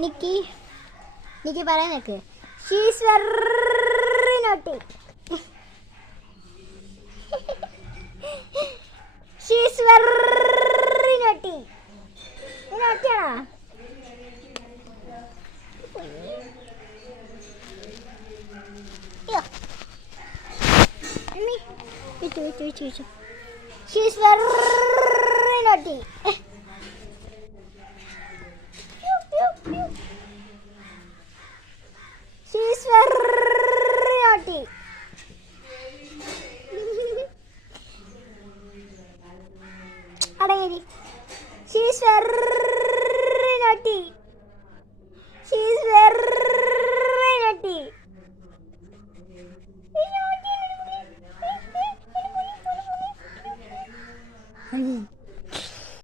നിക്കി നിക്കി പറയാൻ നിൽക്ക്. She's very naughty. She's very naughty. നോട്ടിയാണോ? She's very naughty. She's very naughty. She's very naughty.